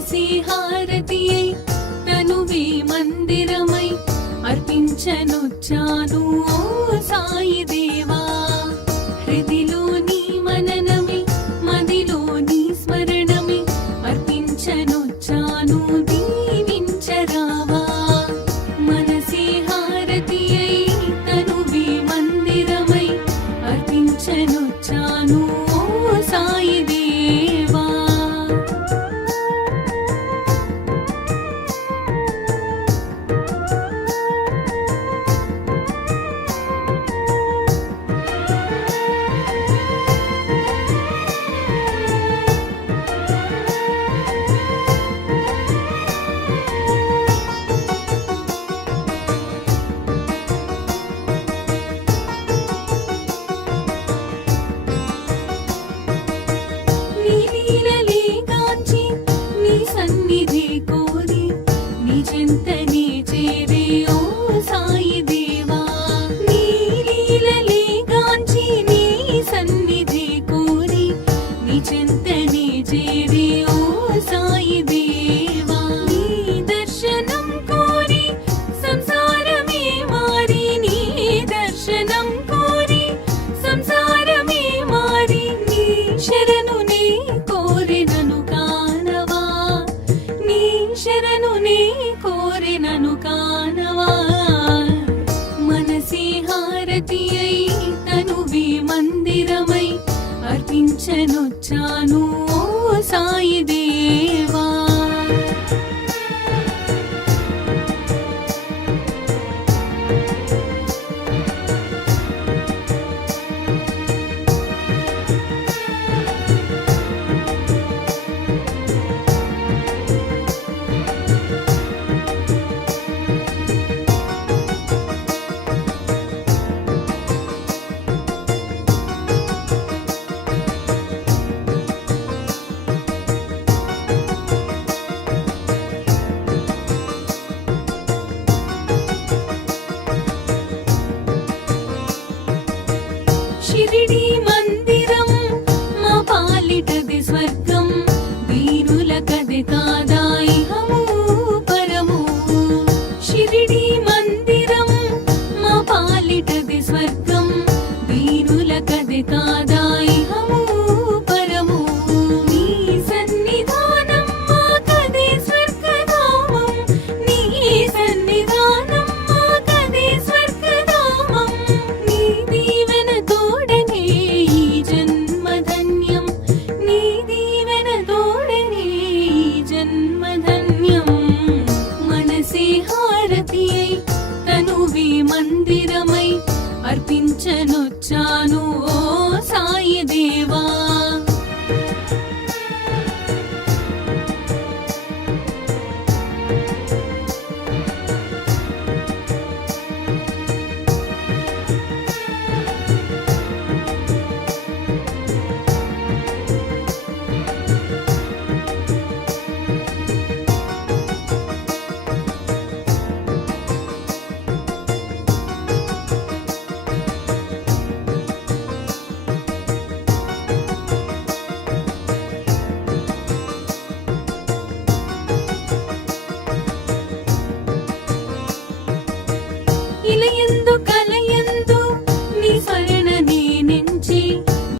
తులసి హారతి తనువే మందిరమై అర్పించనొచ్చాను ఓ సాయి దేవా హృదిలోని మననమే మదిలోని స్మరణమే అర్పించనొచ్చాను దీవించరావా సన్నిధి కోరి నిజంత నేను వచ్చాను హారతియై తనువే మందిరమై అర్పించనొచ్చాను ఓ సాయి దేవా.